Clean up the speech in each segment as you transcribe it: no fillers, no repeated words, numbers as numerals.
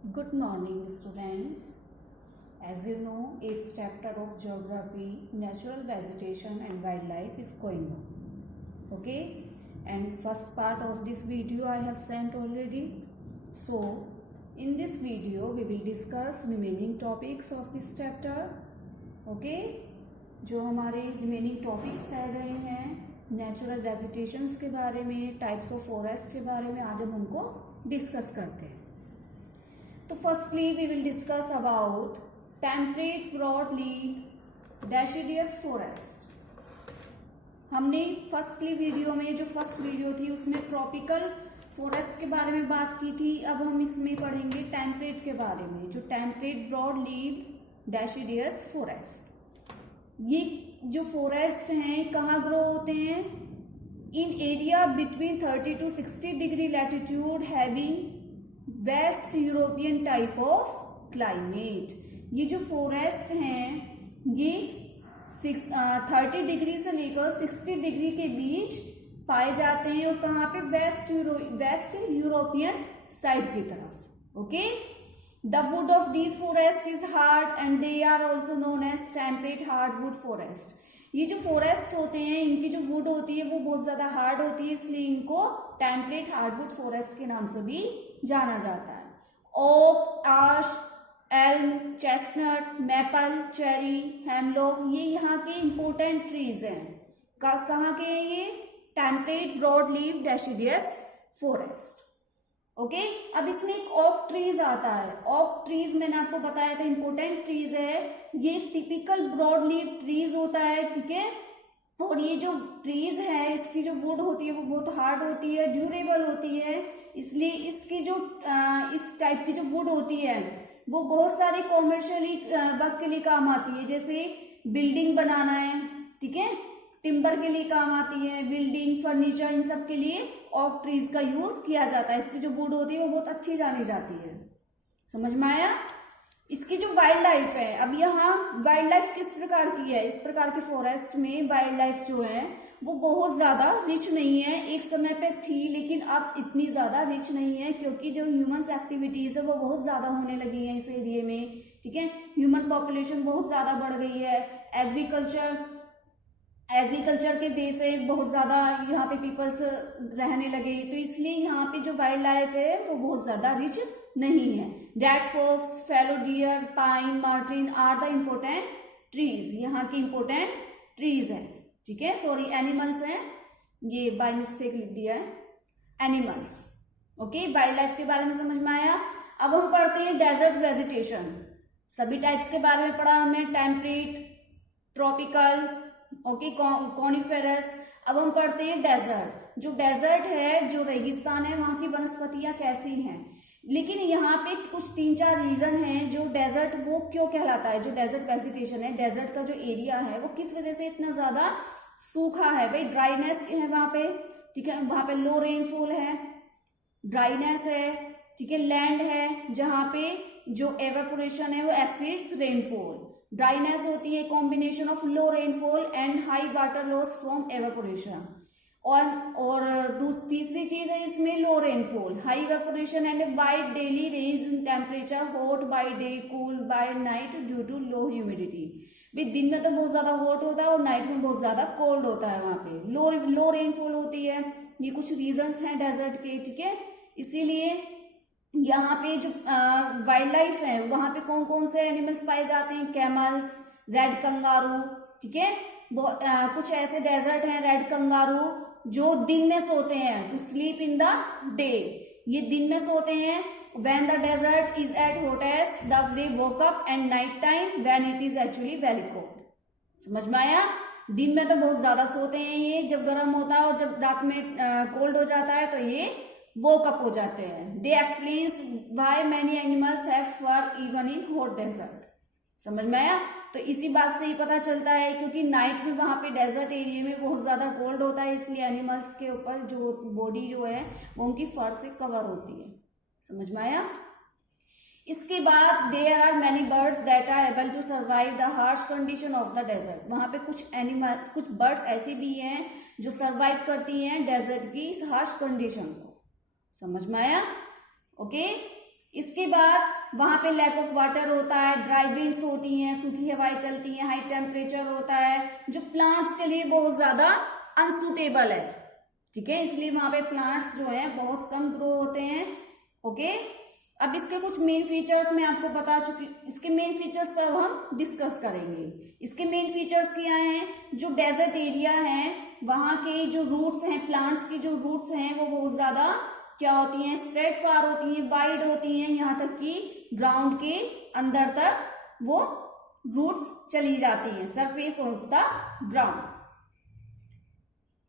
Good morning, students. As you know, 8th chapter of Geography, Natural Vegetation and Wildlife is going on. Okay? And first part of this video I have sent already. So, in this video, we will discuss remaining topics of this chapter. Okay? जो हमारे remaining topics रह गए हैं, natural vegetations के बारे में, types of forest के बारे में आज हम उनको डिस्कस करते हैं. तो firstly we will discuss about temperate broad leaf deciduous forest. हमने फर्स्टली वीडियो में जो फर्स्ट वीडियो थी उसमें ट्रॉपिकल फॉरेस्ट के बारे में बात की थी. अब हम इसमें पढ़ेंगे टेम्परेट के बारे में, जो temperate broad leaf deciduous forest. ये जो फॉरेस्ट हैं कहाँ ग्रो होते हैं? In area between 30 to 60 degree latitude having west European type of climate. ये जो फॉरेस्ट हैं ये 30 डिग्री से लेकर 60 डिग्री के बीच पाए जाते हैं. और कहाँ पे? वेस्ट यूरोपियन साइड की तरफ. Okay. The wood of this forest is hard and they are also known as temperate hardwood forest. ये जो फॉरेस्ट होते हैं इनकी जो वुड होती है वो बहुत ज्यादा हार्ड होती है, इसलिए इनको टेम्परेट हार्डवुड फॉरेस्ट के नाम से भी जाना जाता है. ओक, आश, Elm, chestnut, maple, cherry, hemlock ये यहाँ के इंपोर्टेंट ट्रीज हैं. कहाँ के हैं ये? Temperate broad leaf deciduous forest. Okay. अब इसमें एक ओक ट्रीज आता है. ओक ट्रीज मैंने आपको बताया था इंपोर्टेंट ट्रीज है. ये टिपिकल ब्रॉड लीफ ट्रीज होता है. ठीक है. और ये जो ट्रीज है इसकी जो वुड होती है वो बहुत हार्ड होती है, ड्यूरेबल होती है. इसलिए इसकी जो इस टाइप की जो वुड होती है वो बहुत सारे कॉमर्शियली वर्क के लिए काम आती है. जैसे बिल्डिंग बनाना है, ठीक है, टिम्बर के लिए काम आती है, बिल्डिंग, फर्नीचर, इन सब के लिए ओक ट्रीज का यूज किया जाता है. इसकी जो वुड होती है वो बहुत अच्छी जानी जाती है. समझ में आया? इसकी जो वाइल्ड लाइफ है, अब यहाँ वाइल्ड लाइफ किस प्रकार की है? इस प्रकार के फॉरेस्ट में वाइल्ड लाइफ जो है वो बहुत ज्यादा रिच नहीं है. एक समय पे थी लेकिन अब इतनी ज्यादा रिच नहीं है, क्योंकि जो ह्यूमन एक्टिविटीज है वो बहुत ज्यादा होने लगी है इस एरिया में. ठीक है. ह्यूमन पॉपुलेशन बहुत ज्यादा बढ़ गई है. एग्रीकल्चर के वे से बहुत ज्यादा यहाँ पे पीपल्स रहने लगे, तो इसलिए यहाँ पे जो वाइल्ड लाइफ है वो बहुत ज्यादा रिच नहीं है. Red fox, fallow deer, pine, marten are the important trees. यहाँ की इम्पोर्टेंट ट्रीज है. ठीक है. सॉरी, एनिमल्स हैं, ये बाय मिस्टेक लिख दिया है, एनिमल्स. ओके. वाइल्ड लाइफ के बारे में समझ में आया. अब हम पढ़ते हैं डेजर्ट वेजिटेशन. सभी टाइप्स के बारे में पढ़ा हमने, टेम्परेट, ट्रॉपिकल, ओके, कॉनिफेरस. अब हम पढ़ते हैं डेजर्ट. जो डेजर्ट है, जो रेगिस्तान है, वहां की वनस्पतियां कैसी हैं. लेकिन यहाँ पे कुछ 3-4 रीजन हैं जो डेजर्ट वो क्यों कहलाता है. जो डेजर्ट वेजिटेशन है, डेजर्ट का जो एरिया है वो किस वजह से इतना ज्यादा सूखा है? भाई ड्राइनेस है वहां पे. ठीक है. वहां पे लो रेनफॉल है, ड्राइनेस है. ठीक है. लैंड है जहां पे जो एवेपोरेशन है वो एक्सीड्स रेनफॉल. ड्राइनेस होती है combination of low rainfall and high water loss from evaporation. और तीसरी चीज है इसमें low rainfall, high evaporation and wide daily range in temperature, hot by day, cool by night due to low humidity. भी दिन में तो बहुत ज्यादा हॉट होता है और नाइट में बहुत ज्यादा कोल्ड होता है. वहां पे लो रेनफॉल होती है. ये कुछ रीजंस हैं डेजर्ट के. ठीक है. इसीलिए यहाँ पे जो वाइल्ड लाइफ है वहां पे कौन कौन से एनिमल्स पाए जाते हैं? Camels, red kangaroo. ठीक है. कुछ ऐसे डेजर्ट हैं रेड कंगारू जो दिन में सोते हैं, to sleep in the day. ये दिन में सोते हैं. When the desert is at hottest they woke up and night time when it is actually very cold. समझ में आया? दिन में तो बहुत ज्यादा सोते हैं ये जब गर्म होता है, और जब रात में कोल्ड हो जाता है तो ये वोक अप हो जाते हैं. They explains why many animals have fur even in hot desert. समझ में आया? तो इसी बात से ही पता चलता है, क्योंकि नाइट में वहां पे डेजर्ट एरिया में बहुत ज्यादा कोल्ड होता है, इसलिए एनिमल्स के ऊपर जो बॉडी जो है वो उनकी फर से कवर होती है. समझ में आया? इसके बाद there are many birds that are able to survive the harsh condition of the desert. वहां पे कुछ बर्ड्स ऐसी भी हैं जो सर्वाइव करती हैं डेजर्ट की इस हार्श कंडीशन को. समझ में आया? ओके. इसके बाद वहां पे लैक ऑफ वाटर होता है, ड्राई विंड्स होती हैं, सूखी हवाएं चलती हैं, हाई टेम्परेचर होता है, जो प्लांट्स के लिए बहुत ज्यादा अनसुटेबल है, ठीक है, इसलिए वहां पे प्लांट्स जो है बहुत कम ग्रो होते हैं। ओके, अब इसके कुछ मेन फीचर्स मैं आपको बता चुकी, इसके मेन फीचर्स पर हम डिस्कस करेंगे। इसके मेन फीचर्स क्या हैं, जो डेजर्ट एरिया है वहां के जो रूट्स हैं, प्लांट्स की जो रूट्स हैं वो बहुत ज्यादा क्या होती हैं, स्प्रेड फार होती हैं, वाइड होती हैं, यहाँ तक कि ग्राउंड के अंदर तक वो रूट्स चली जाती हैं, सरफेस ऑफ द ग्राउंड।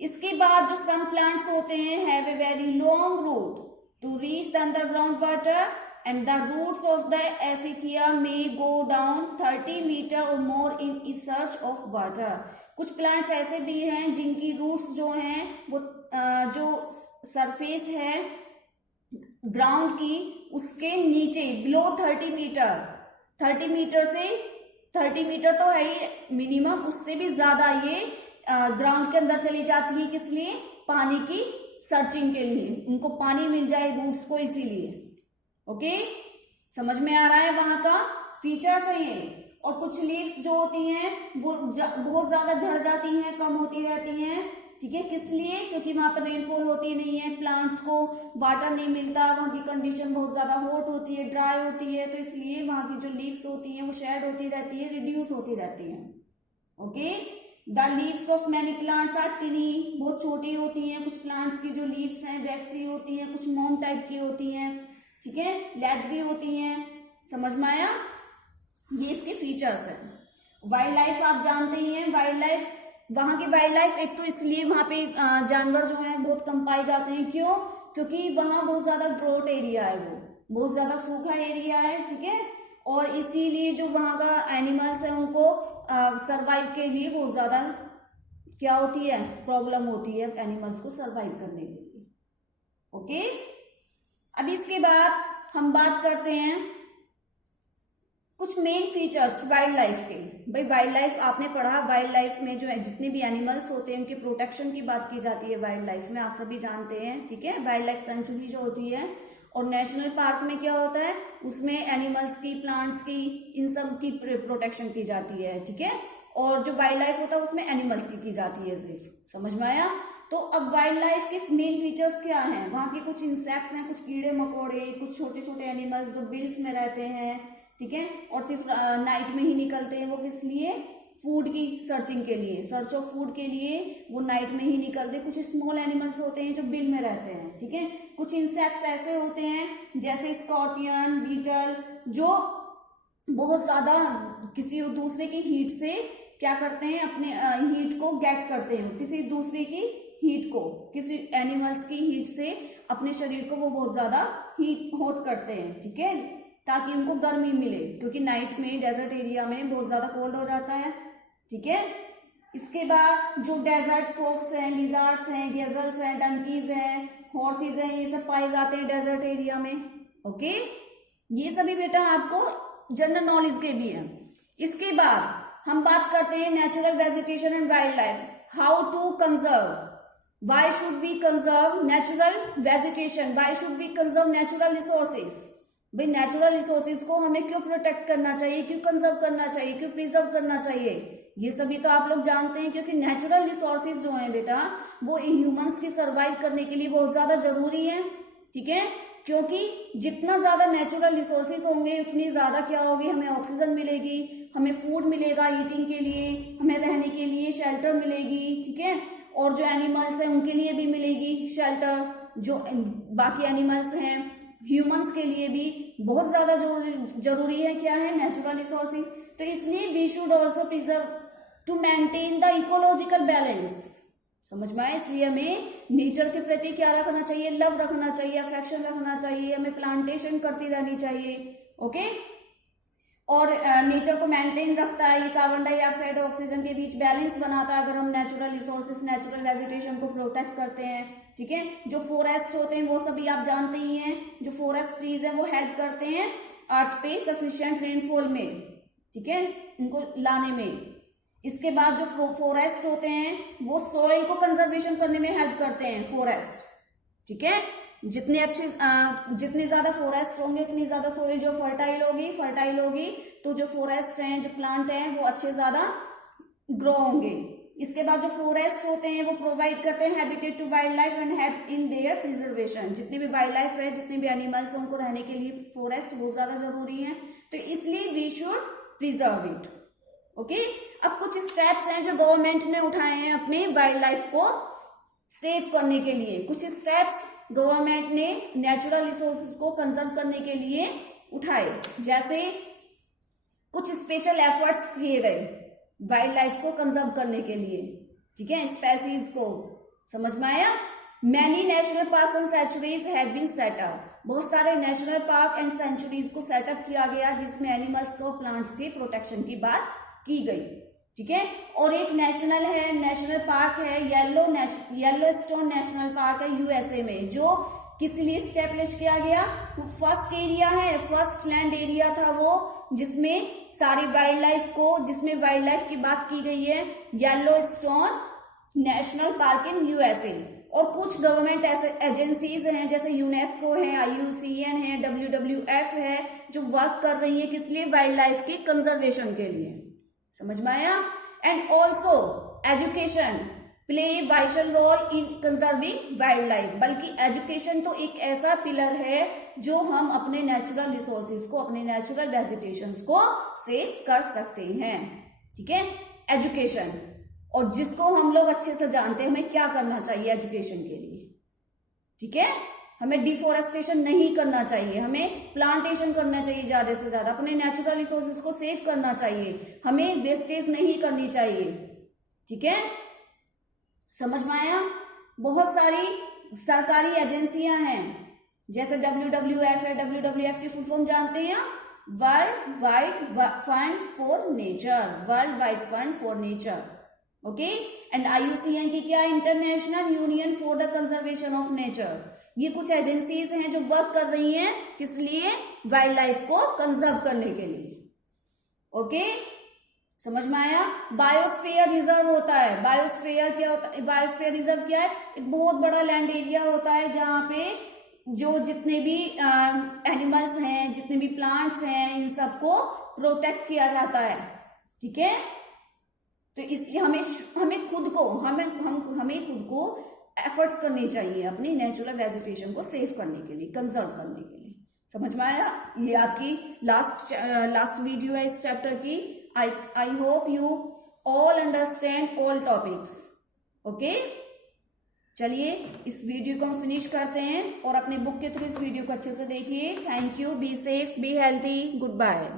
इसके बाद जो सम प्लांट्स होते हैं have a very long root to reach the underground water and the roots of the एसिकिया मे गो डाउन 30 मीटर और more in search of water. कुछ प्लांट्स ऐसे भी हैं जिनकी रूट्स जो हैं वो जो सरफेस है ग्राउंड की उसके नीचे बिलो 30 मीटर से 30 मीटर तो है ही मिनिमम, उससे भी ज्यादा ये ग्राउंड के अंदर चली जाती है। किस लिए? पानी की सर्चिंग के लिए, इनको पानी मिल जाए रूट्स को, इसीलिए। ओके, समझ में आ रहा है वहां का फीचर्स है ये। और कुछ लीव्स जो होती हैं वो बहुत ज्यादा झड़ जाती हैं, कम होती रहती हैं, ठीक है, किस लिए? क्योंकि वहां पर रेनफॉल होती नहीं है, प्लांट्स को वाटर नहीं मिलता, वहां की कंडीशन बहुत ज्यादा हॉट होती है, ड्राई होती है, तो इसलिए वहां की जो लीव्स होती हैं वो शेड होती रहती है, रिड्यूस होती रहती है। Okay, the leaves of many plants are tiny, बहुत छोटी होती हैं, कुछ प्लांट्स की जो लीव्स हैं वैक्सी होती हैं, कुछ मोम टाइप की होती हैं, ठीक है, लेदरी होती हैं। समझ में आया? ये इसके फीचर्स हैं। वाइल्ड लाइफ आप जानते ही हैं, वाइल्ड लाइफ, वहां की वाइल्ड लाइफ एक तो इसलिए वहां पे जानवर जो है बहुत कम पाए जाते हैं, क्यों? क्योंकि वहां बहुत ज्यादा ड्रोट एरिया है, वो बहुत ज्यादा सूखा एरिया है, ठीक है, और इसीलिए जो वहां का एनिमल्स है उनको सरवाइव के लिए बहुत ज्यादा क्या होती है, प्रॉब्लम होती है एनिमल्स को सरवाइव करने के लिए। ओके, अब इसके बाद हम बात करते हैं कुछ मेन फीचर्स वाइल्ड लाइफ के। भाई वाइल्ड लाइफ आपने पढ़ा, वाइल्ड लाइफ में जो है जितने भी एनिमल्स होते हैं उनके प्रोटेक्शन की बात की जाती है वाइल्ड लाइफ में, आप सभी जानते हैं, ठीक है। वाइल्ड लाइफ सेंचुरी जो होती है और नेशनल पार्क में क्या होता है, उसमें एनिमल्स की, प्लांट्स की, इन सब की प्रोटेक्शन की जाती है, ठीक है। और जो वाइल्ड लाइफ होता है उसमें एनिमल्स की जाती है सिर्फ। समझ में आया? तो अब वाइल्ड लाइफ के मेन फीचर्स क्या हैं? वहां के कुछ इंसेक्ट्स हैं, कुछ कीड़े मकोड़े, कुछ छोटे छोटे एनिमल्स जो बिल्स में रहते हैं, ठीक है, और सिर्फ नाइट में ही निकलते हैं। वो किस लिए? फूड की सर्चिंग के लिए, सर्च ऑफ फूड के लिए वो नाइट में ही निकलते। कुछ स्मॉल एनिमल्स होते हैं जो बिल में रहते हैं, ठीक है। कुछ इंसेक्ट्स ऐसे होते हैं जैसे स्कॉर्पियन, बीटल, जो बहुत ज्यादा किसी दूसरे की हीट से क्या करते हैं, अपने हीट को गेट करते हैं, किसी दूसरे की हीट को, किसी एनिमल्स की हीट से अपने शरीर को वो बहुत ज्यादा हीट हॉट करते हैं, ठीक है, ताकि उनको गर्मी मिले, क्योंकि नाइट में डेजर्ट एरिया में बहुत ज्यादा कोल्ड हो जाता है, ठीक है। इसके बाद जो डेजर्ट फॉक्स हैं, लिजार्ड्स हैं, गेजल्स हैं, डंकीज हैं, हॉर्सेज हैं, ये सब पाए जाते हैं डेजर्ट एरिया में। ओके, ये सभी बेटा आपको जनरल नॉलेज के भी हैं। इसके बाद हम बात करते हैं natural vegetation and wildlife, how to conserve, why should we conserve natural vegetation, why should we conserve natural resources. भाई नेचुरल रिसोर्सेज को हमें क्यों प्रोटेक्ट करना चाहिए, क्यों कंजर्व करना चाहिए, क्यों प्रिजर्व करना चाहिए, ये सभी तो आप लोग जानते हैं। क्योंकि नेचुरल रिसोर्सेज जो हैं बेटा वो ह्यूमंस की सर्वाइव करने के लिए बहुत ज्यादा जरूरी है, ठीक है। क्योंकि जितना ज्यादा नेचुरल रिसोर्सेज होंगे उतनी ज्यादा क्या होगी, हमें ऑक्सीजन मिलेगी, हमें फूड मिलेगा ईटिंग के लिए, हमें रहने के लिए शेल्टर मिलेगी, ठीक है, और जो एनिमल्स हैं उनके लिए भी मिलेगी शेल्टर, जो बाकी एनिमल्स हैं ह्यूमंस के लिए भी बहुत ज्यादा जरूरी है क्या है, नेचुरल रिसोर्सेज। तो इसलिए we should also preserve to maintain the ecological balance. समझ में आए? इसलिए हमें नेचर के प्रति क्या रखना चाहिए, लव रखना चाहिए, अफेक्शन रखना चाहिए, हमें प्लांटेशन करती रहनी चाहिए। ओके, और नेचर को मेंटेन रखता है, ये कार्बन डाइऑक्साइड और ऑक्सीजन के बीच बैलेंस बनाता है अगर हम नेचुरल रिसोर्सेज, नेचुरल वेजिटेशन को प्रोटेक्ट करते हैं, ठीक है। जो फॉरेस्ट होते हैं वो सभी आप जानते ही हैं, जो फॉरेस्ट ट्रीज हैं वो हेल्प करते हैं अर्थ पे सफिशिएंट रेनफॉल में, ठीक है, इनको लाने में। इसके बाद जो फॉरेस्ट होते हैं वो सॉइल को कंजर्वेशन करने में हेल्प करते हैं, फॉरेस्ट, ठीक है। जितने ज्यादा फॉरेस्ट होंगे उतनी ज्यादा सोइल जो फर्टाइल होगी तो जो फॉरेस्ट हैं, जो प्लांट हैं, वो अच्छे ज्यादा ग्रो होंगे। इसके बाद जो फॉरेस्ट होते हैं वो प्रोवाइड करते हैं habitat to wildlife and help in their preservation. जितनी भी वाइल्ड लाइफ है, जितने भी एनिमल्स हैं, उनको रहने के लिए फॉरेस्ट बहुत ज्यादा जरूरी है, तो इसलिए we should preserve it. Okay, अब कुछ स्टेप्स हैं जो गवर्नमेंट ने उठाए हैं अपने वाइल्ड लाइफ को सेव करने के लिए। कुछ स्टेप्स गवर्नमेंट ने नेचुरल रिसोर्सेज को कंजर्व करने के लिए उठाए, जैसे कुछ स्पेशल एफर्ट्स किए गए वाइल्ड लाइफ को कंजर्व करने के लिए, ठीक है, स्पेसीज को। समझ में आया? Many national park and sanctuaries have been set up. बहुत सारे नेशनल पार्क एंड सेंचुरीज को सेटअप किया गया जिसमें एनिमल्स को, प्लांट्स की प्रोटेक्शन की बात की गई, ठीक है। और एक नेशनल पार्क है येलोस्टोन नेशनल पार्क है यूएसए में, जो किस लिए स्टैब्लिश किया गया? वो फर्स्ट एरिया है, फर्स्ट लैंड एरिया था वो, जिसमें सारी वाइल्ड लाइफ को, जिसमें वाइल्ड लाइफ की बात की गई है, Yellowstone national park in USA. और कुछ गवर्नमेंट ऐसे एजेंसीज हैं जैसे यूनेस्को है, IUCN है, WWF है, जो वर्क कर रही है किस लिए? वाइल्ड लाइफ की कंजर्वेशन के लिए। समझ में आया? And also education play vital role in conserving wildlife. बल्कि एजुकेशन तो एक ऐसा पिलर है जो हम अपने नेचुरल रिसोर्सेज को, अपने नेचुरल वेजिटेशंस को सेव कर सकते हैं, ठीक है, एजुकेशन। और जिसको हम लोग अच्छे से जानते हैं हमें क्या करना चाहिए एजुकेशन के लिए, ठीक है। हमें डिफोरेस्टेशन नहीं करना चाहिए, हमें प्लांटेशन करना चाहिए ज्यादा से ज्यादा, अपने नेचुरल रिसोर्सेज को सेव करना चाहिए, हमें वेस्टेज नहीं करनी चाहिए, ठीक है। समझ में आया? बहुत सारी सरकारी एजेंसियां हैं जैसे WWF है, WWF की फुल फॉर्म जानते हैं? World wide fund for nature, world wide fund for nature, okay. And IUCN की क्या? International union for the conservation of nature. ये कुछ एजेंसीज हैं जो वर्क कर रही हैं किस लिए? वाइल्ड लाइफ को कंजर्व करने के लिए, ओके। समझ में आया? बायोस्फीयर रिजर्व होता है। बायोस्फीयर क्या होता है? बायोस्फीयर रिजर्व क्या है? एक बहुत बड़ा लैंड एरिया होता है जहां पे जो जितने भी एनिमल्स हैं, जितने भी प्लांट्स हैं, इन सबको प्रोटेक्ट किया जाता है, ठीक है। तो इसलिए हमें खुद को एफर्ट्स करनी चाहिए अपनी नेचुरल वेजिटेशन को सेव करने के लिए, कंजर्व करने के लिए। समझ में आया? ये आपकी लास्ट वीडियो है इस चैप्टर की। I hope you all understand all topics, okay? चलिए इस वीडियो को हम फिनिश करते हैं और अपने बुक के थ्रू इस वीडियो को अच्छे से देखिए। Thank you, be safe, be healthy, good bye.